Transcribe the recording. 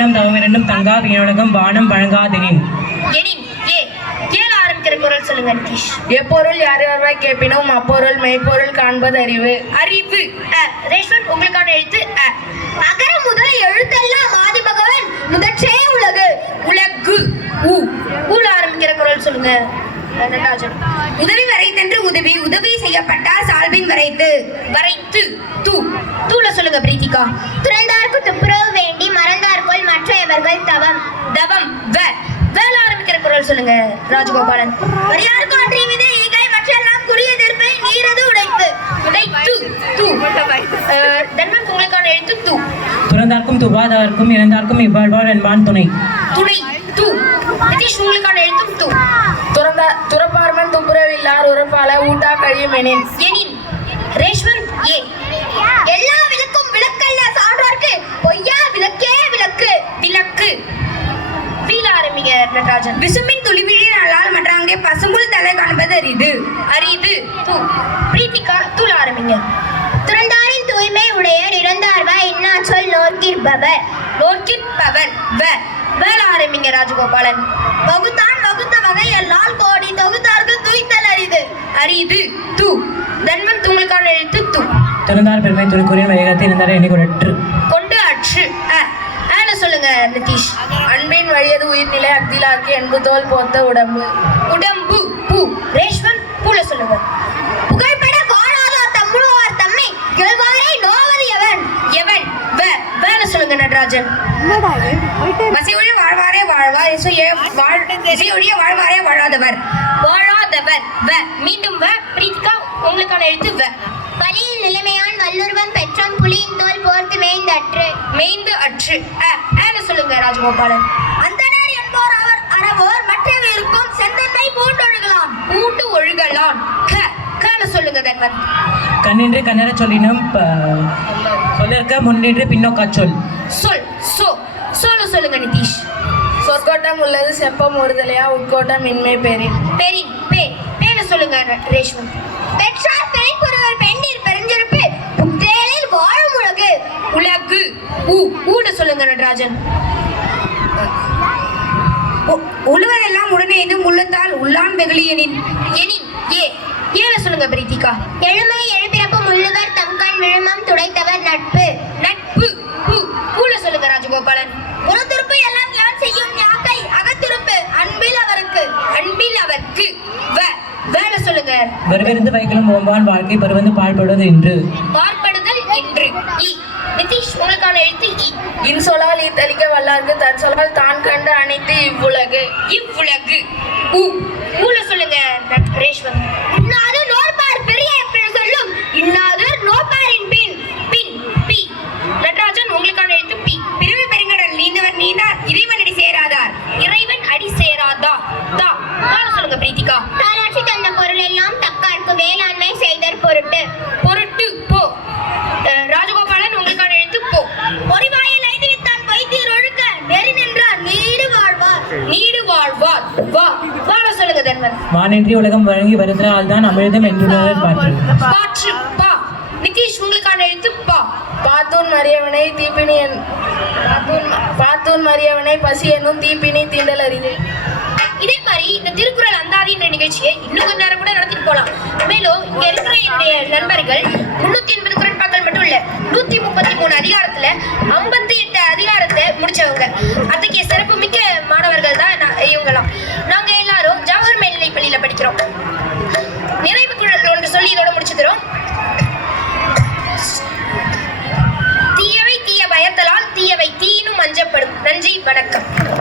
தானம் தவம் இரண்டும் தங்கா வீணுலகம் வானம் வழங்காதெனின். ஏழு ஆரம்பிக்கிற குரல் சொல்லுங்க நிதிஷ். எப்பொருள் யார் யார்வாய் கேட்பினும் அப்பொருள் மெய்ப்பொருள் காண்பது அறிவு. அறிவு. ரேஷ்வன் உங்களுக்கான எழுத்து அ. அகர முதல எழுத்தெல்லாம் ஆதி பகவன் முதற்றே உலகு. உலகு. உ. ஊல ஆரம்பிக்கிற குரல் சொல்லுங்க நடராஜன். உதவி வரைத்தென்று உதவி உதவி செய்யப்பட்டார் சால்பின் வரைத்து. வரைத்து. து. தூல சொல்லுங்க பிரீத்திகா. துறந்தார்க்கு துப்புரவு வேண்டி மறந்தார்கொள் மற்றையவர்கள் தவம். தவம். வ. வேல ஆரம்பிக்கிற குரல் சொல்லுங்க ராஜகோபாலன். வரியார்க்கு ஒன்றிய விதை ஈகை மற்றெல்லாம் குறிய எதிர்ப்பை நீரது உடைத்து. உடைத்து. து. தன்வன் உங்களுக்கான எழுத்து து. துறந்தார்க்கும் துவாதார்க்கும் இறந்தார்க்கும் இவ்வாழ்வார் என்பான் துணை. துணை. து. நிதிஷ் உங்களுக்கான எழுத்தும் து. துறப்பார்மன் துப்புரவில்லார் உறப்பால ஊட்டா கழியும் எனின். எனின். ரேஷ்வன் ஏ. எல்லா விளக்கும் விளக்கல்ல சான்றோர்க்கு பொய்யா விளக்கே விளக்கு. விளக்கு. வீல ஆரம்பிங்க நடராஜன். விசும்பின் துளிவிழி நல்லால் மற்றாங்கே பசும்புல் தலை காண்பது அரிது. அரிது. து. பிரீத்திகா தூல ஆரம்பிங்க. துறந்தாரின் தூய்மை உடையர் இறந்தார்வா இன்னா சொல் நோக்கிற்பவர். நோக்கிற்பவர். வ. வேல ஆரம்பிங்க ராஜகோபாலன். வகுத்தான் வகுத்த வகை எல்லால் கோடி தொகுத்தார்க்கு துய்த்தல் அரிது. அரிது. து. தன்வன் உங்களுக்கான எழுத்து து. திறந்தார் பெருமை துணிக்கூறின் வைகத்தை இருந்தார் எண்ணிக்கொடற்று. கொண்டு அற்று. அ. ஆன சொல்லுங்க நிதிஷ். அன்பின் வழியது உயிர்நிலை அக்திலாக்கி என்பு தோல் போத்த உடம்பு. உடம்பு. பூ. ரேஷ்வன் பூல சொல்லுங்க. புகழ்பட காணாதோர் தம்முழுவார் தம்மை இயல்பாரை நோவது எவன். எவன். வ. வேல சொல்லுங்க நடராஜன். பசியொழி வாழ்வாரே வாழ்வார் இசையொழிய வாழ்வாரே வாழாதவர். வாழாதவர். வ. மீண்டும் வ. பிரீத்திகா உங்களுக்கான எழுத்து வ. பலியில் நிலைமையான் வல்லுருவன் பெற்றான் புலியின் தோல் போர்த்து மேய்ந்தற்று. மெய்ந்து அற்று. அ. ஆன சொல்லுங்க ராஜகோபாலன். அந்தனர் என்போர் அவர் அறவோர் மற்றவருக்கும் செந்தத்தை பூண்டொழுகலாம். பூண்டு ஒழுகலான். க. கன சொல்லுங்க தன்வன். கண்ணின்று கண்ணற சொல்லினும் சொல்லற்க முன்னின்று பின்னோக்கா சொல். சொல். சோ. சோல சொல்லுங்க நிதிஷ். சொற்கோட்டம் உள்ளது செப்பம் ஒருதலையா உட்கோட்டம் இன்மை பெரின். பெரின். பே. பேன சொல்லுங்க ரேஷ்வன். பெற்றார் பெண்புருவர் பெண்ணீர் பெருஞ்சிருப்பு புத்தேலில் வாழும் உலகு. உலகு. உ. ஊட சொல்லுங்க நடராஜன். உழுவதெல்லாம் உடனே இது முள்ளத்தால் உள்ளான் வெகுளியனின். எனின். ஏ. ஏல சொல்லுங்க பிரீத்திகா. எழுமை எழுப்பிறப்பு முள்ளுவர் தம்கண் விழுமம் துடைத்தவர் நட்பு. நட்பு. பூ. பூல சொல்லுங்க ராஜகோபாலன். புறத்துறுப்பு எல்லாம் யான் செய்யும் யாக்கை அகத்துறுப்பு அன்பில் அவருக்கு. அன்பில் அவர்க்கு. வ. வேல சொல்லுங்க. வருவிருந்து வைகளும் ஓம்பான் வாழ்க்கை பருவந்து பாழ்படுவது என்று. பார்ப்படுதல் என்று. இ. நிதிஷ் உங்களுக்கான எழுத்து இ. இன்சொலால் ஈத்தளிக்க வல்லார்க்கு தன் சொல்லால் தான் கண்டு அனைத்து இவ்வுலகு. இவ்வுலகு. உ. ஊல சொல்லுங்க ரேஷ்வன். இன்னாது நோற்பார் பெரிய சொல்லும் இன்னாதர் நோற்பாரின் பின். பின். பி. நடராஜன் உங்களுக்கான எழுத்து பி. பிரிவு பெருங்கடல் நீந்தவர் நீந்தார் இறைவன் அடி சேராதார். இறைவன் அடி சேராதா. தா. தான சொல்லுங்க பிரீத்திகா. தாராட்சி தந்த பொருள் எல்லாம் தக்கார்க்கு வேளாண்மை செய்தற் பொருட்டு. பொருட்டு. போ. ராஜகோபாலன் உங்களுக்கான எழுத்து போ. பொறிவாயில் ஐந்துவித்தான் வைத்தீர் ஒழுக்க நெறி நின்றார் நீடு வாழ்வார். நீடு வாழ்வார். வா. வாழ சொல்லுங்க தன்வன். வானின்றி உலகம் வழங்கி வருகிறால் தான் அமிழ்தம் என்றுள்ளனர் பாற்று. பாற்று. பா. நிதிஷ் உங்களுக்கான எழுத்து பா. பாத்தூன் மரியவனை தீப்பினி பாத்தூன் மரியவனை பசி என்னும் தீப்பினி தீண்டல் அரிது. இதே மாதிரி இந்த திருக்குறள் அந்தாதின்ற நிகழ்ச்சியை இன்னும் கொஞ்ச நேரம் கூட நடத்திட்டு போலாம். மேலும் இங்க இருக்கிற என்னுடைய நண்பர்கள் 380 குறட்பாக்கள் மட்டும் இல்ல 133 அதிகாரத்துல 58 அதிகாரத்தை முடிச்சவங்க. அதுக்கு சிறப்பு மிக்க மாணவர்கள் தான் இவங்கலாம். நாங்க எல்லாரும் ஜவஹர் மேல்நிலை பள்ளியில படிக்கிறோம். நிறைவு குறள் ஒன்று சொல்லி இதோட முடிச்சுக்கிறோம். தீயவை தீய பயத்தலால் தீயவை தீயினும் அஞ்சப்படும். நன்றி, வணக்கம்.